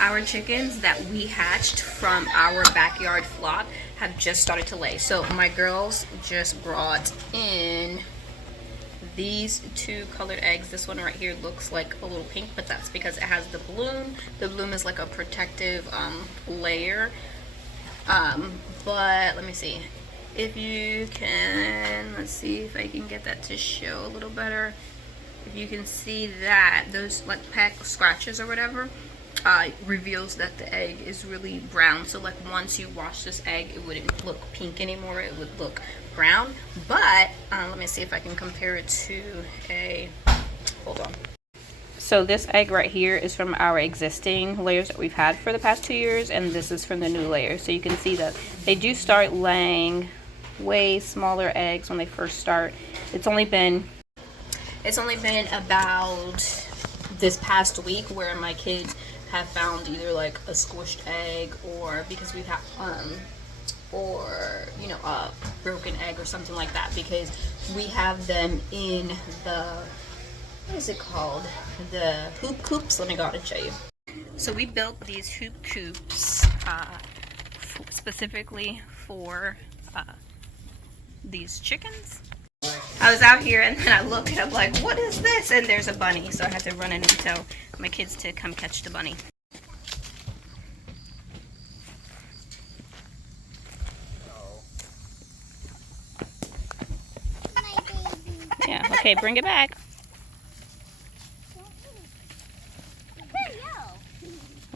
our chickens that we hatched from our backyard flock have just started to lay. So my girls just brought in these two colored eggs. This one right here looks like a little pink, but that's because it has the bloom. The bloom is like a protective layer. But let me see if you can, let's see if I can get that to show a little better. If you can see that, those like peck scratches or whatever, reveals that the egg is really brown. So like once you wash this egg, it wouldn't look pink anymore, it would look brown. But let me see if I can compare it to a, hold on. So this egg right here is from our existing layers that we've had for the past 2 years, and this is from the new layers. So you can see that they do start laying way smaller eggs when they first start. It's only been about this past week where my kids have found either like a squished egg, or because we've had or you know, a broken egg or something like that, because we have them in the, what is it called, the hoop coops. Let me go out and show you. So we built these hoop coops specifically for these chickens. I was out here and then I look and I'm like, what is this? And there's a bunny, so I had to run in and tell my kids to come catch the bunny. Yeah, okay, bring it back.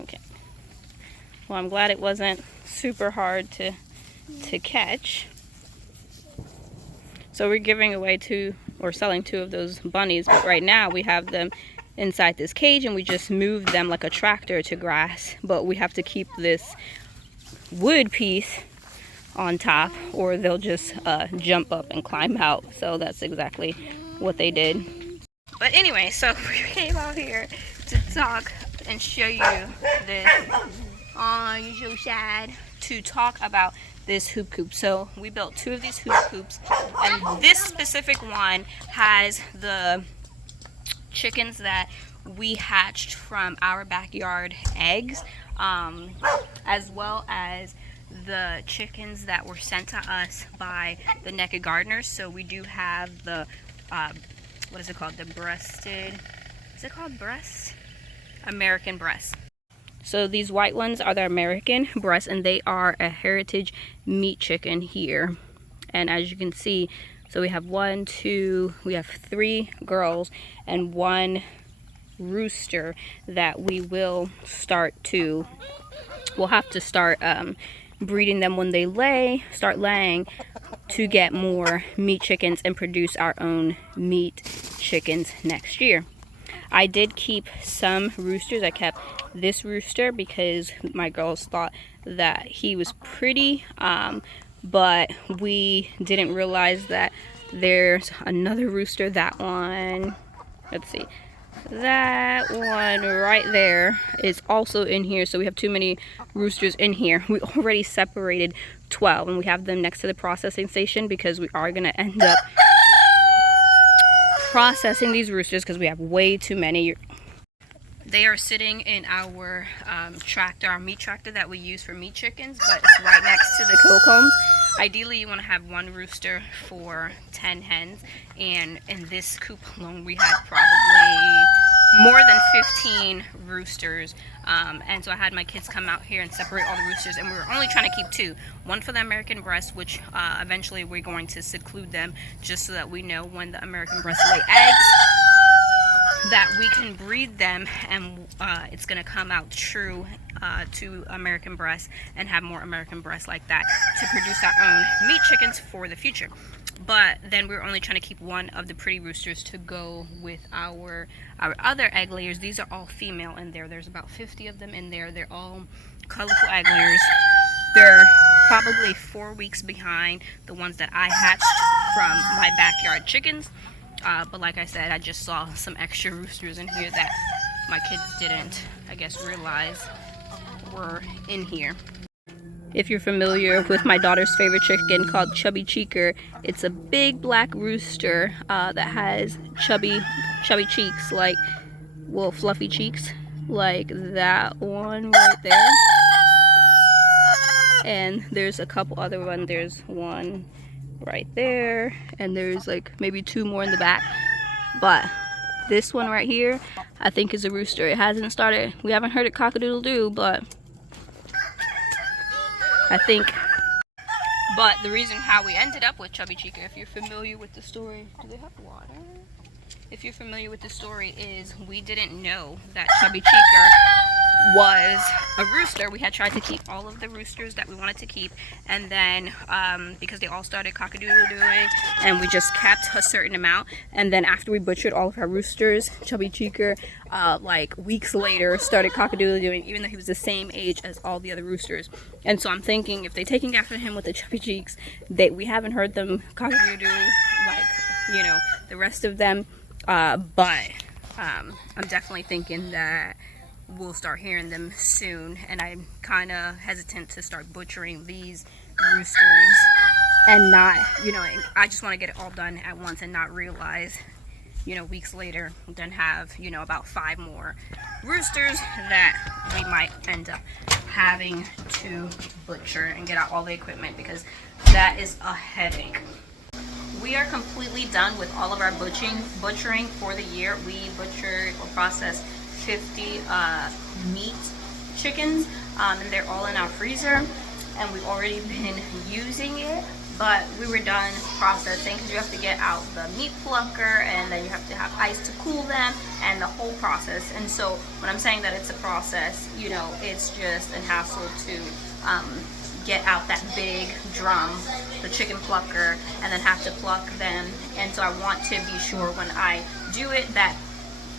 Okay. Well, I'm glad it wasn't super hard to catch. So we're giving away selling 2 of those bunnies, but right now we have them inside this cage and we just moved them like a tractor to grass. But we have to keep this wood piece on top or they'll just jump up and climb out. So that's exactly what they did. But anyway, so we came out here to talk and show you this. Oh, you're so sad. To talk about this hoop coop. So we built 2 of these hoop coops, and this specific one has the chickens that we hatched from our backyard eggs, as well as the chickens that were sent to us by the naked gardeners. So we do have the what is it called, the breasted, is it called breast? American breast. So these white ones are the American breast, and they are a heritage meat chicken here. And as you can see, so we have 3 girls and 1 rooster that we'll have to start breeding them when they start laying to get more meat chickens and produce our own meat chickens next year. I did keep some roosters. I kept this rooster because my girls thought that he was pretty, but we didn't realize that there's another rooster. That one, let's see, that one right there is also in here. So we have too many roosters in here. We already separated 12 and we have them next to the processing station because we are going to end up processing these roosters because we have way too many. They are sitting in our tractor, our meat tractor that we use for meat chickens, but it's right next to the cow combs. Ideally, you want to have 1 rooster for 10 hens, and in this coop alone, we had probably more than 15 roosters. And so I had my kids come out here and separate all the roosters, and we were only trying to keep 2. 1 for the American breast, which eventually we're going to seclude them just so that we know when the American breast lay eggs that we can breed them, and it's going to come out true to American breast and have more American breasts like that to produce our own meat chickens for the future. But then we're only trying to keep 1 of the pretty roosters to go with our other egg layers. These are all female in there. There's about 50 of them in there. They're all colorful egg layers. They're probably 4 weeks behind the ones that I hatched from my backyard chickens. But like I said, I just saw some extra roosters in here that my kids didn't, I guess, realize were in here. If you're familiar with my daughter's favorite chicken called Chubby Cheeker, it's a big black rooster that has chubby cheeks, like, well, fluffy cheeks. like that one right there. And there's a couple other ones. There's one right there, and there's like maybe 2 more in the back. But this one right here, I think is a rooster. It hasn't started. We haven't heard it cock-a-doodle-doo, but I think. But the reason how we ended up with Chubby Chica, if you're familiar with the story, do they have water? If you're familiar with the story, is we didn't know that Chubby Chica was a rooster. We had tried to keep all of the roosters that we wanted to keep, and then because they all started cock-a-doodle-dooing, and we just kept a certain amount, and then after we butchered all of our roosters, Chubby Chica like weeks later started cock-a-doodle-dooing, even though he was the same age as all the other roosters. And so I'm thinking, if they're taking after him with the Chubby Cheeks, we haven't heard them cock-a-doodle-doo like, you know, the rest of them. But I'm definitely thinking that we'll start hearing them soon, and I'm kind of hesitant to start butchering these roosters and not, you know, I just want to get it all done at once and not realize, you know, weeks later then have, you know, about 5 more roosters that we might end up having to butcher and get out all the equipment, because that is a headache. We are completely done with all of our butchering for the year. We butchered or processed 50 meat chickens, and they're all in our freezer, and we've already been using it, but we were done processing because you have to get out the meat plucker, and then you have to have ice to cool them, and the whole process. And so when I'm saying that it's a process, you know, it's just a hassle to get out that big drum, the chicken plucker, and then have to pluck them. And so I want to be sure when I do it that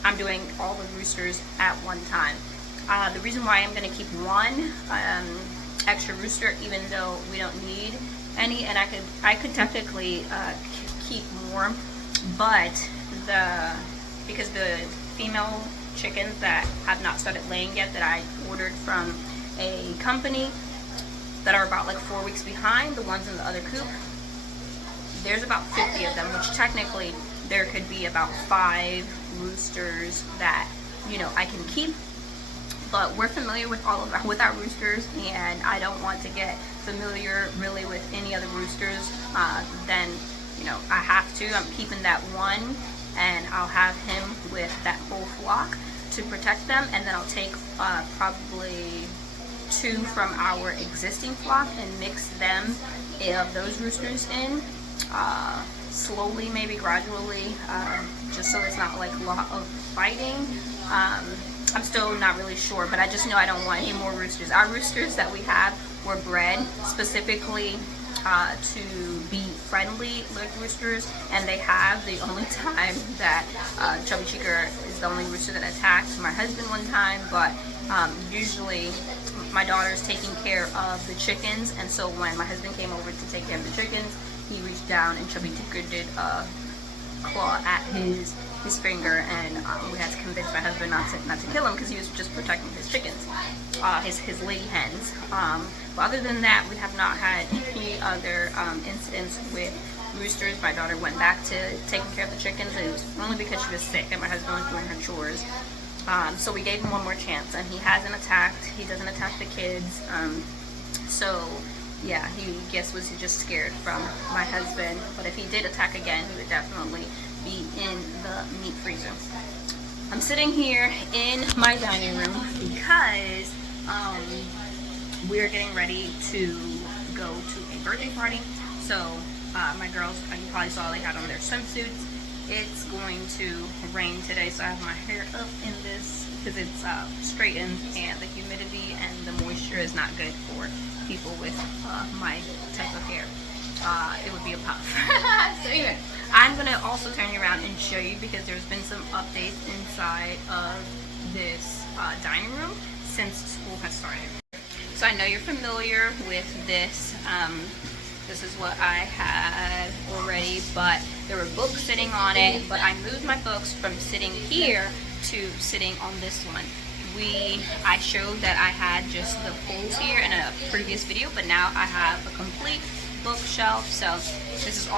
I'm doing all the roosters at one time. The reason why I'm going to keep one extra rooster, even though we don't need any, and I could technically keep more, but because the female chickens that have not started laying yet, that I ordered from a company, that are about like 4 weeks behind the ones in the other coop, there's about 50 of them, which technically there could be about 5 roosters that, you know, I can keep. But we're familiar with all of our roosters, and I don't want to get familiar really with any other roosters. Then, you know, I have to. I'm keeping that one, and I'll have him with that whole flock to protect them, and then I'll take probably 2 from our existing flock and mix them of those roosters in slowly, maybe gradually, just so it's not like a lot of fighting. I'm still not really sure, but I just know I don't want any more roosters. Our roosters that we have were bred specifically to be friendly like roosters, and they have. The only time that Chubby Chica is the only rooster that attacked my husband one time, but usually my daughter's taking care of the chickens, and so when my husband came over to take care of the chickens, he reached down and Chubby Chica did a claw at his finger, and we had to convince my husband not to kill him because he was just protecting his chickens, his lady hens. But other than that, we have not had any other incidents with roosters. My daughter went back to taking care of the chickens, and it was only because she was sick and my husband was doing her chores. So we gave him one more chance, and he hasn't attacked. He doesn't attack the kids. So yeah, he was just scared from my husband. But if he did attack again, he would definitely be in the meat freezer. I'm sitting here in my dining room because we're getting ready to go to a birthday party. So my girls, you probably saw they had on their swimsuits. It's going to rain today, so I have my hair up in this because it's straightened, and the humidity and the moisture is not good for people with my type of hair. It would be a puff. So anyway, I'm going to also turn you around and show you, because there's been some updates inside of this dining room since school has started. So I know you're familiar with this. This is what I had already, but there were books sitting on it, but I moved my books from sitting here to sitting on this one. I showed that I had just the poles here in a previous video, but now I have a complete bookshelf. So this is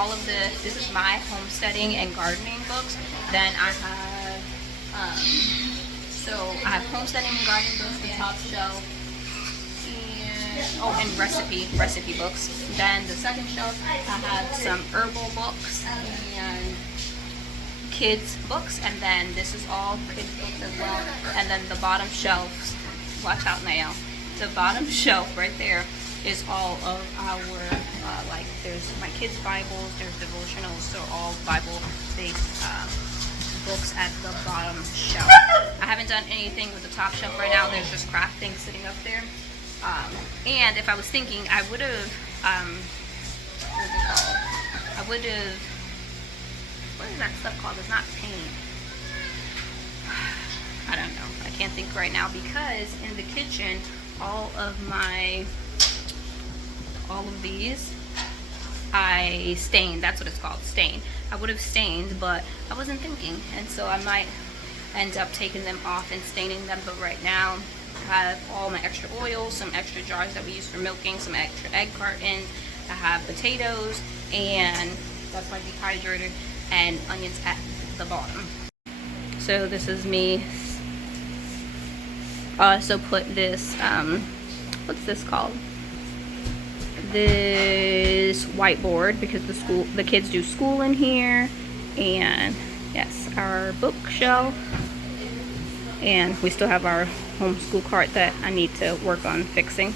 this is my homesteading and gardening books. Then I have So I have Homestead and Garden Boots, the top shelf, and recipe books. Then the second shelf, I have some herbal books and kids books, and then this is all kids books as well. And then the bottom shelves, watch out now, the bottom shelf right there is all of our like there's my kids' Bibles, there's devotionals, so all Bible based books at the bottom shelf. I haven't done anything with the top shelf right now. There's just crafting sitting up there. And if I was thinking, I would have what is it called? I would have, what is that stuff called? It's not paint. I don't know. I can't think right now, because in the kitchen, all of these I stained. That's what it's called, stain. I would have stained, but I wasn't thinking, and so I might end up taking them off and staining them. But right now I have all my extra oils, some extra jars that we use for milking, some extra egg cartons. I have potatoes, and that's my dehydrator, and onions at the bottom. So this is me. I also put this what's this called? This whiteboard, because the kids do school in here, and yes, our bookshelf, and we still have our homeschool cart that I need to work on fixing.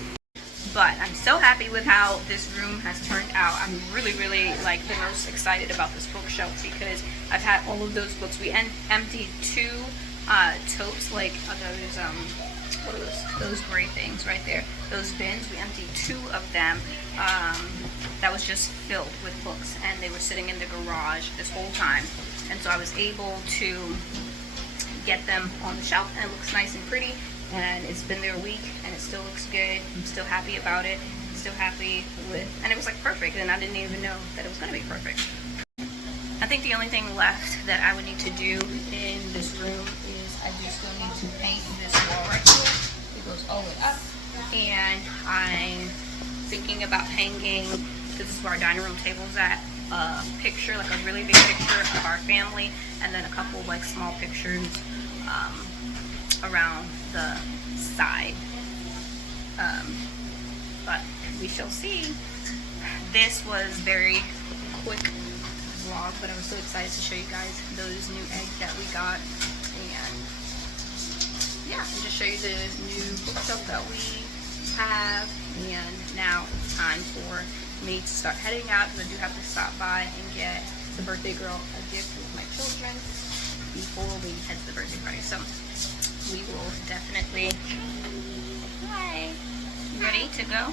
But I'm so happy with how this room has turned out. I'm really like the most excited about this bookshelf, because I've had all of those books. We emptied 2 totes, like those what are those gray things right there, those bins. We emptied 2 of them that was just filled with books, and they were sitting in the garage this whole time, and so I was able to get them on the shelf, and it looks nice and pretty, and it's been there a week and it still looks good. I'm still happy about it. I'm still happy with, and it was like perfect, and I didn't even know that it was going to be perfect. I think the only thing left that I would need to do in this room is I do still need to paint this wall right here. It goes all the way up, and I'm thinking about hanging, this is where our dining room table's at, a picture, like a really big picture of our family, and then a couple like small pictures around the side. But we shall see. This was very quick vlog, but I was so excited to show you guys those new eggs that we got, and yeah, and just show you the new bookshelf that we have. And now it's time for me to start heading out, because I do have to stop by and get the birthday girl a gift with my children before we head to the birthday party. So we will definitely, hi, ready to go?